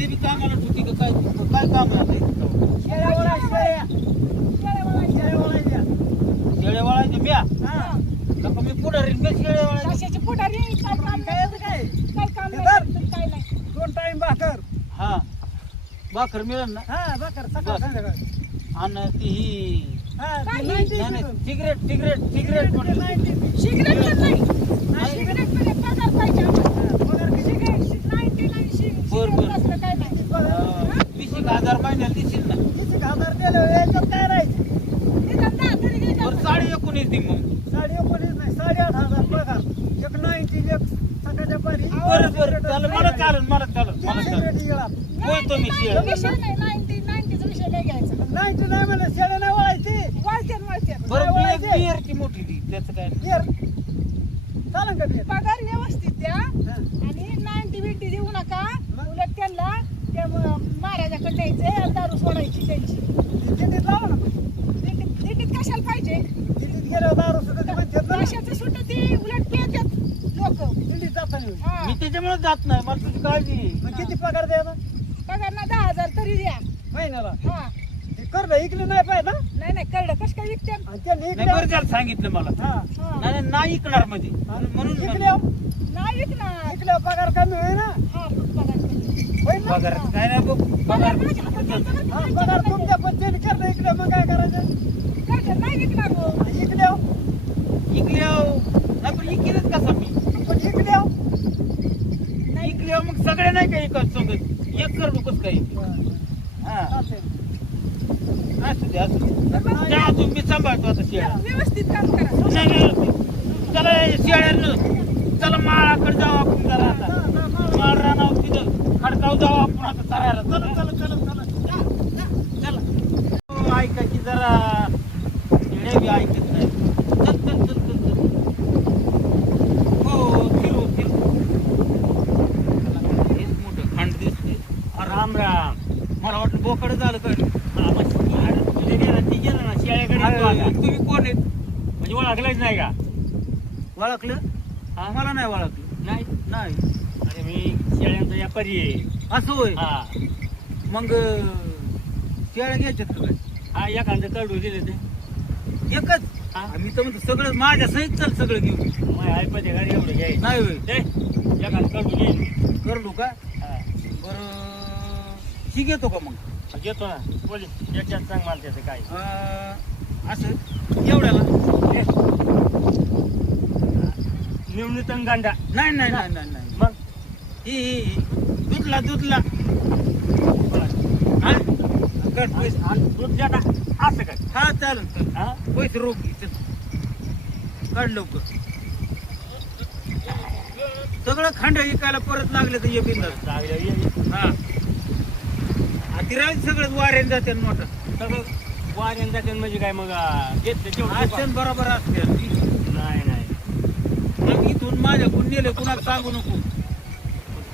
ते बी कामाला ठुकी का काय काय काम आहे शेळ्या वळायच्या. शेळ्या वळायच्या म्या नका मी पुढारी मी शेळ्या वळायच्या कशाची पुढारी काय काम काय असं काय? काय काम नाही काय नाही 2 टाइम भाकर. हा भाकर मिळेल ना हा भाकर सकाळ संध्याकाळ. आणि ती ही हा काय? 90 नाही नाही करून. सिगरेट म्हटलं 90. सिगरेट पण नाही सिगरेट पण पगार पाहिजे आम्हाला. पगार किती? सिगरेट 99 बरं, बरं. असलं काय नाही पगार 20,000 महिन्याला दिसेल ना 20,000 दिलं याच्यात काय राहायचं? निदान 10 तरी घे बरं का? 19.5 दे मग 19,500 नाही 8,500 पगार. एक 90 एक सकाळच्या पारी. बरं बरं चालेल मला चालेल मला चालेल सिगरेट गिळा. बोलतो मी शेळ विषय नाही 90चा विषय नाही घ्यायचा 90 नाही म्हणलं शेळ्या नाही वळायची. वाळते बरं नाही एक वळायचे. बिअरची मोठी ती त्याचं काय नाही. बियर. चालेल का बियर? पगार व्यवस्थित द्या हा. आणि 90 बिंटी देऊ नका उलट त्यांना त्या महाराजाकडे द्यायचे आणि दारू सोडायची त्यांची दिंडीत लावा ना. दिंडीत कशाला पाहिजे दिंडीत गेल्यावर दारू सुद्धा म्हणतात ना. कशाचं सुट्ट ती उलट पितात लोक दिंडीत जाताना. मी त्याच्यामुळे जात नाही मला तुझी काळजी आहे. मग किती पगार द्यायचा पगार ना 10,000 तरी द्या महिन्याला? हा ते कर्ज इकलं नाही पाहिजे ना. नाही करडं कसं काय विकते आणि त्यांनी नाही बरं इकलं. झालं सांगितलं मला हा. नाही नाही ऐकणार मध्ये म्हणून इकल्यावर नाही विकणार इकल्यावर पगार कमी होईल ना. हा पगार कमी. होईल ना. पगार काय नाही बघ पगार पगार माझ्या हातात द्यायचा ना, हा, त्यांच्या पगार हातात तुमच्या पद्धतीने कर्ज इकलं मग काय करायचं? द्यायचा. करडं नाही विकणार हो. इकल्यावर इकल्या नाही पण इकलेच कसा मी पण इकल्यावर इकल्या मग सगळे नाही काही करत सांगत एक कर नकोच काही हा असू दे असू दे जा तुम्ही सांभाळतो आता शेळ्या व्यवस्थित काम करा नाही नाही चला शेळ्यानं चला माळाकडे जाऊ आपण जरा आता माळ रानावर तिथं खडकाव जाऊ आपण आता चरायला चला चला चला चला चला हो, ऐकायची जरा शेळ्या बी ऐकत नाही चल चल चल चल चल हो फिरू फिरू हेच मोठं खंड दिसते राम राम मला वाटलं बोकड झालं काय ती गेलं ना शेळ्याकडे तुम्ही कोण आहेत म्हणजे ओळखलंच नाही का ओळखलं मला नाही ओळखलं नाही नाही अरे मी शेळ्यांचा व्यापारी आहे असं होय हा मग शेळ्या घ्यायच्यात का काय हा एखादं कडू दिले ते एकच हा. मी तर म्हणतो सगळं माझ्या सहित चल सगळं घेऊन माझ्या ऐपते गाडी एवढं घ्याय नाही होय ते एखादं कडू घेईल करलो का हा बरं ही घेतो का मग घेतो ना बोल याच्यात सांग मला त्याचं काय असं एवढ्याला निवृत्तन गांडा नाही नाही नाही नाही नाही मग ही दुधला दुधला हा कट पैसे आणि दूध द्या ना असं काय हा चालेल चालेल हा पैसे रोख घे, चल काढ लवकर सगळं खांड विकायला परत लागले तर ये बिंदर चांगलं ये हा ती राहील सगळं वाऱ्याने जाते मोठं सगळं वाऱ्यान जाते म्हणजे काय मग घेतलं तेवढं आसन बरोबर असते नाही नाही मग इथून माझ्याकडून नेले कुणाला सांगू नको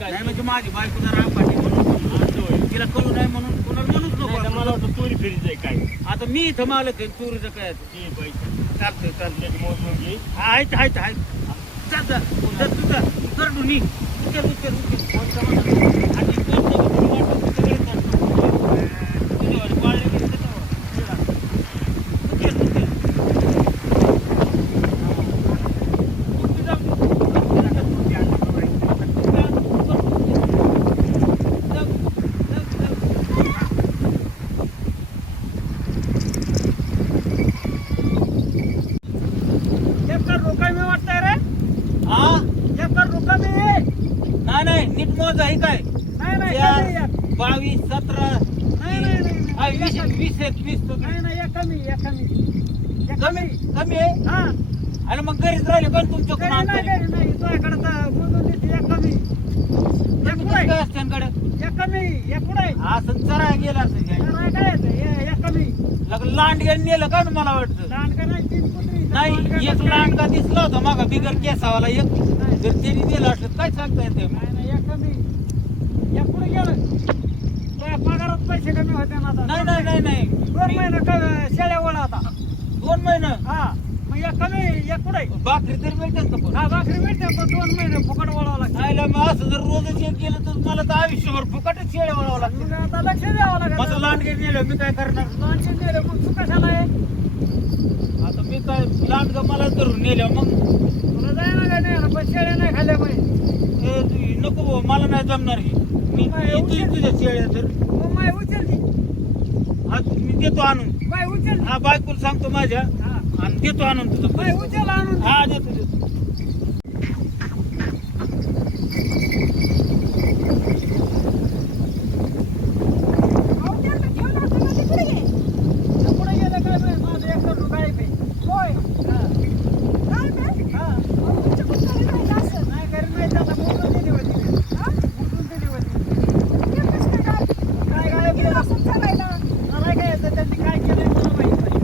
काय नाही म्हणजे माझी बायको जरा रामपाटी म्हणून असं होय. तिला कळू नाही म्हणून कुणाला म्हणूच नाही तर नको मला वाटतं चोरी फिरीच आहे काय आता मी इथं मालक आहे चोरीचं काय ते पैसे चालतंय चालतंय त्याची मोजून घे आहेत आहेत आहेत जा जा जा तुझा करडू नी उचल उचल उचल कोणता म्हणा आणि कोणतं तुम्ही वाटतं सगळे करतो तुझ्यावर वाळले की त्याच्यावर उचल उचल नाही नाही नीट मोज आहे काय नाही नाही चार, कमी या. 22 17 नाही नाही नाही हा, 20 21 नाही नाही या कमी या कमी या कमी कमी आहे हा आणि मग घरीच राहिले पण तुमच्याकडून घरी नाही आणतो घरी नाही तुझ्याकडे तर बोलून देते या कमी या पुढे काय असत्यांकडे या कमी या पुढे असं चरा गेला असं काय काय येतं? या कमी लांडग्याने नेलं का मला वाटतं दांडका नाही 3 कुत्री नाही एक लांडगा दिसला होता मागा बिगर केसावाला एक जर त्यांनी दिलं असलं काय सांगता येते नाही नाही या कमी या पुढे गेलं तुझ्या पगारात पैसे कमी होते ना आता नाही नाही नाही नाही 2 महिने शेळ्या वळा आता 2 महिने हा मग कमी एक कुठे भाकरी तर मिळतात का पण? हा भाकरी मिळते पण 2 महिने फुकट वळावं लागतं आयला मग असं जर रोजच एक केलं तर मला तर आयुष्यभर फुकटच शेळ्या वळावं लागतं. मग आता लक्ष द्यावं माझं लागतं लांडगे नेलं मी काय करणार? लांडगे नेले मग तू कशाला आहे आता मी काय लांडगा मला धरून नेल्या मग तुला जायला काय नाही पण शेळ्या नाही खाल्ल्या पाहिजे नको भाऊ, मला नाही जमणार ही. मी येतो तुझ्या शेळ्या तर मग माय उचलती आज मी देतो आणून. बाय उचल हा बायकोला सांगतो माझ्या हा आणि देतो आणून तुझं बाय पैसे. उचल आणून हा देतो देतो. अहो, त्यांना घेऊन आता ना तिकडे ये. कुठे गेलं काय माहित, माझं एक करू काय बे. होय. हा काय बे? हा अहो, तुमच्या कुत्र्याने राहिलं असं. नाही करीत नाही त्याला मोडून दिली होती हा? मोडून दिली होती ते कसं काय? काय काय गेलं असं चालायला. मला काय येतं त्यांनी काय केलंय मला माहित नाही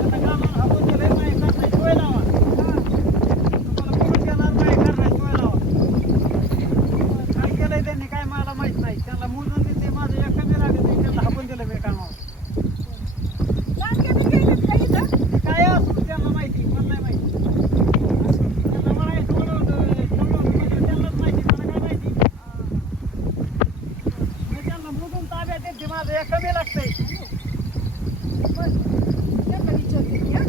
आता कामाला हाकून दिलंय नाही करणार सोय लावा तुम्हाला बोलून देणार नाही करणार सोय लावा काय केलंय त्यांनी काय मला माहित नाही त्यांना मोजून देते माझं एक कमी लागत नाही त्यांना हाकून दिलं मी कामावर लांडग्याने गेलेत का इथं? ते काय असू त्यांना माहिती मला नाही माहिती त्यांना मला ठेवलं म्हणजे त्यांनाच माहिती मला काय माहिती मी त्यांना मोजून ताब्यात देते माझं एक कमी लागतंय बरं. त्यांना विचारते मी, हा?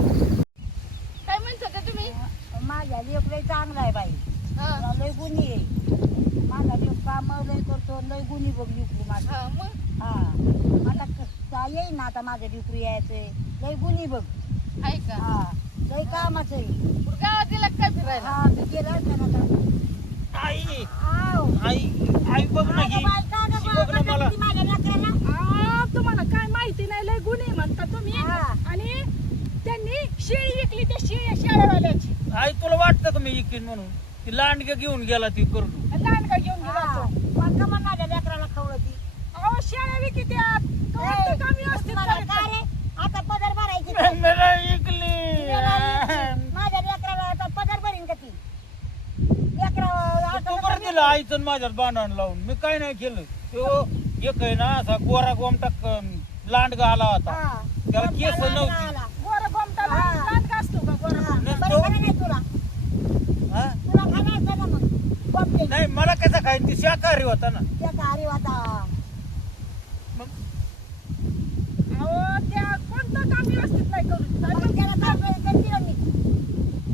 काय म्हणता का तुम्ही माझ्या लेक लय चांगला आहे बाई मला लय गुणी आहे माझा लेक काम लय करतो लय गुणी बघ लिकरू माझं हा मग हा आता येईन ना आता माझं लिकरू यायचंय लय गुणी बघ ऐका हा लय कामाचं आहे गावात गेला काय फिरायला हा मी गेलं होतं ना आता. आई आव. आई आई बघ ना अगं ही बाई, का गं ही बाई, बघ ना कसं मला किती माझ्या लेकराला? आ, तुम्हाला काय माहिती नाही लय गुन्हे म्हणता तुम्ही हा. आणि त्यांनी शेळी विकली त्या शेळ्यावाल्याची आई तुला वाटतं का मी इकीन म्हणून ती लांडगे घेऊन गेला ती करून लांडगा घेऊन गेला हा. तो. पण का मग माझ्या लेकराला खवळती अहो शेळ्या विकी त्यात ए, कमी असते मला तरी काय पण. रे आता पदर भरायची का? मला इकली माझ्या लेकराला आता पदर भरीन का ती लेकरा तू बरं दिलं आईचं आणि माझ्यात बांधण लावून मी काय नाही केलं तो एक आहे ना असा गोरा गोमटाक लांडगा आला होता त्याला केस नव्हती गोरा गोमटाला हा. लांडगा असतो का गोरा नसतो. नाही तुला हा? तुला खाण्याचं ना मग कोणते नाही मला कसा खाईन ती शाकाहारी होता ना त्याचा हरी होता अहो त्या कोणतं काम व्यवस्थित नाही करू मग त्याला काय करते ना मी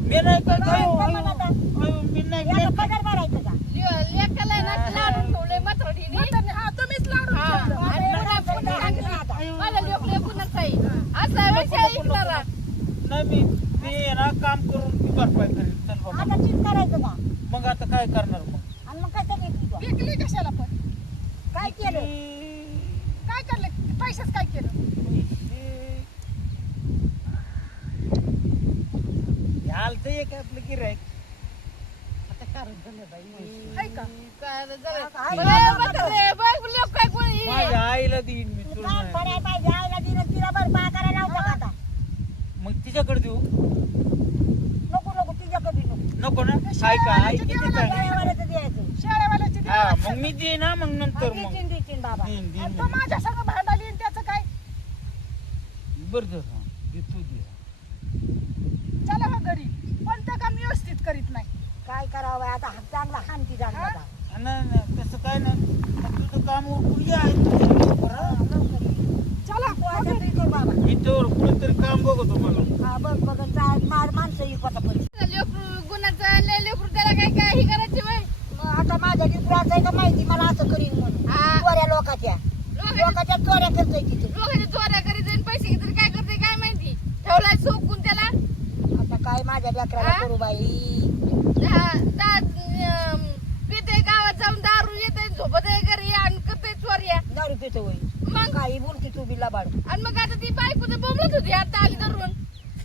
मी नाही काय काय अयो, काय म्हणत आहे? अयो, मी नाही याला पदर भरायचं का लेकाला ना लाडून ठेवलंय मात्राडीने म्हातारने, हा तुम्हीच लाडून हा. ठेवलं. आणि पुन्हा पुन्हा टाकली. माझा लेक लेकूनच आहे असा वेळच्या ऐकणारा नाही मी आहे ना काम करून ती भरपाई करेल चल बाबा आता चीज करायचं का मग आता काय करणार मग आणि मग कसं घेतली तू विकली कशाला पण काय केलं काय करले पैशाच काय केलं आलत एक आपलं गिरायक आता कारण झालं बाई हाय का काय झालं? हाय. बरं, म्हातारे, बघ, लेक काय कोणी माझ्या आईला देईन मी तुला काय नाही. पडाय पाहिजे आईला दिलं तिला बरं करायला लावता का आता मग तिच्याकडे देऊ नको नको तुझ्याकडे नको नको ना काय का आई किती काय शेळ्यावाल्याचं द्यायचं शेळ्यावाल्याची हा देवाला मग मी देईन ना मग नंतर मग देतीन देतीन बाबा देईन आणि देईन तो माझ्या संग भांडाली आणि त्याचं काय बरं जर हा देतो दे चला हो घरी कोणतं काम व्यवस्थित करीत नाही काय करावं बाई, आता चांगला हानती जाण हा? बाबा नाही नाही तसं काय नाही मग तुझं काम उरकून ये आहे बरं? चला तू हो आता घरी. तू कर बाबा मी तर कुठेतरी काम बघतो मला हा बघ बघ मार माणसं इकता पण लेकरू गुणाचं लय लेकरू त्याला काय काय ही करायची बाई मग आता माझ्या लिकराचं आहे का माहिती मला असं करीन म्हणून हा. चोऱ्या लोकांच्या लोकांच्या चोऱ्या करतोय तिथे लोकांच्या चोऱ्या करीत जाईन पैसे घेतले काय करते काय माहिती ठेवलाय सोकून त्याला आता काय माझ्या लेकराला हा? करू बाई पिते गावात जाऊन दारू येते झोपत आहे घरी आणि करते चोऱ्या दारू पितो होय मग काही बोलती तू बी लबाड आणि मग आता ती बायको तर बोंबलत होती आता आली धरून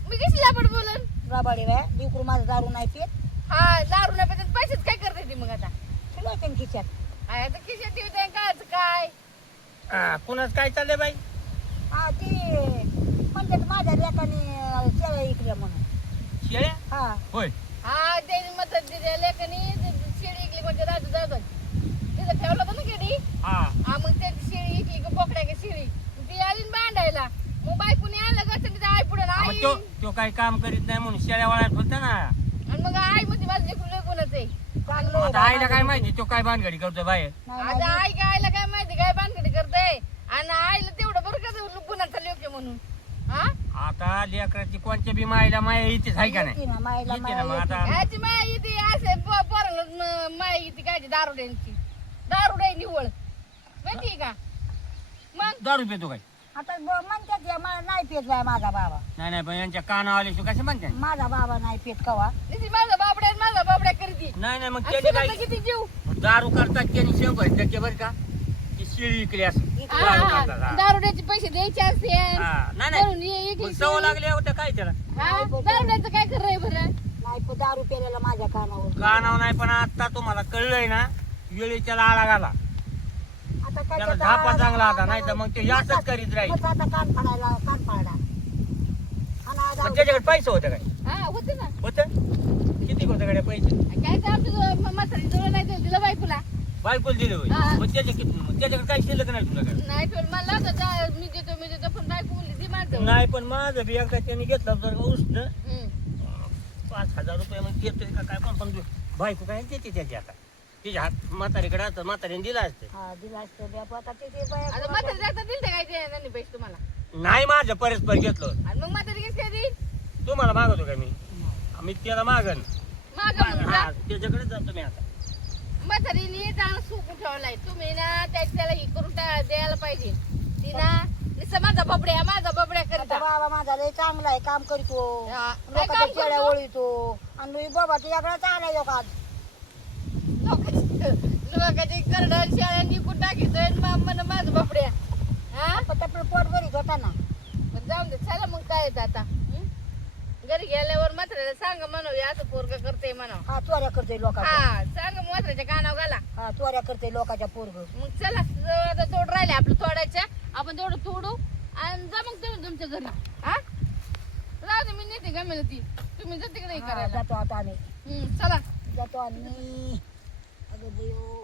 मी कशी लापड बोलन लबाडी बाय लिकरू माझं दारू नाही पित हा दारू नाही पाहिजे पैसेच काय करते ती मग आता तुला येते खिच्यात आहे तर खिशात ठेवते काच काय कुणाच काय चाललंय बाई हा ती म्हणतात माझ्या लेकाने शेळ्या इकल्या म्हणून शेळ्या हा होय हा ते मत दिल्या लेखनी शेळी इकली म्हणजे राजू जाऊ तिथं ठेवलं होतं ना केडी हा हा मग त्यांची शेळी इकली का बोकड्या का शेळी ती आली ना बांधायला काही काम करीत नाही म्हणून शेळ्या वळायला फक्त ना. आणि मग आई म्हणते माझं लेकरू लय गुणाचं आहे. चांगलं आहे आता बाई, आईला काय माझं माहिती तो काय भानगडी करतोय बाहेर. नाही, आता नाही, आई काय आईला काय माहिती काय बांधकडे करते आणि आईला तेवढं बरं का गुणाचा लोक म्हणून. हा आता लेकराची कोणत्या बी मायला माया येतेच आहे का नाही येते ना, मायला येते माया ना मग येते. आता. याची माया येते असे पोरांना माया येते काय दारुड्यांची. दारुड्या निवळ माहितीये का मग. दारू पितो काय. आता म्हणतात या नाही पेत बाय माझा बाबा. नाही नाही पण यांच्या कानावाले कसे म्हणते. माझा बाबा नाही पेत कवा. नुसती माझा बाबड्या करते. नाही नाही मग आणि त्याने सुगंध काय किती जीव. दारू करतात त्यांनी 100% बरं का ती शिळी विकली असं दारू करतात, हा. दारुड्याचे पैसे द्यायचे असते हा, नाही मग सवय लागली होत्या काय त्याला. दारुड्याचं काय खरंय बरं. नाही पण दारू प्यायला माझ्या कानावर. कानावर नाही पण आता तुम्हाला कळलंय ना वेळेच्या आळा घाला. आता काय त्याला त्याचा धापा आवाज चांगला होता आला, नाही तर मग ते याच करीत राहील. मग आता कान फाडायला कान फाडा. आणि आज पण त्याच्याकडे पैसे होते काय हा होते ना. होतं किती होते कडे पैसे. काय तर आमच्या म्हातारी जवळ नाही तर दिलं बायकोला. बायकोला दिले होय हा. मग त्याच्या किती मग त्याच्याकडे काही शिल्लक नाही तुझ्याकडे. नाही पण मला होतं जा, मी देतो पण बायको म्हणली ती माझं. नाही पण माझं बी एकदा त्यांनी घेतलं तर उष्ण हम्म. 5,000 रुपये मग देतोय का काय पण बायको काय देते त्याची आता तिच्या हात म्हातारीकडे असतं म्हातारीने दिला असते. हा दिला असतो बापू. आता ते बाया आता म्हातारी जाता दिल काय ते नाही पैसे तुम्हाला. नाही माझं परस्पर घेतलं आणि मग म्हातारी कसं काय देईल. तुम्हाला मागवतो का मी त्याला मागन. मागं म्हणून हा जा. त्याच्याकडे जातो मी आता. म्हातारीने चांगलं सुकून ठेवलाय तुम्ही ना त्याला हे करून द्यायला पाहिजे. ती ना नुसतं माझा बबड्या आता करता. बाबा माझा लय चांगला आहे काम करीतो. हा. काय लोकांच्या काम शेळ्या करतो? ओळीतो. आणि बाबा ते वेगळा चांगला आहे का. लोकांची करडा शाळा निघून टाकीतोय माझं बबड्या. हा पण आपलं पोट भरीत होता ना. पण जाऊन दे चला मग काय येत आता. हं? घरी गेल्यावर म्हाताऱ्याला सांग म्हणावं असं पोरग करते म्हणावं. हा चोऱ्या करते लोकांच्या. हा सांग म्हाताऱ्याच्या कानावर घाला. हा चोऱ्या करते लोकांच्या पोरग. मग चला आता तोड राहिले आपलं तोडायच्या आपण तेवढं तोडू आणि जा मग तुम्ही तुमच्या घरी. हा राहू दे मी नेते गमेल ती तुम्ही जा तिकडे हे करायला. जातो आता आम्ही. चला जातो आम्ही. अगं देव.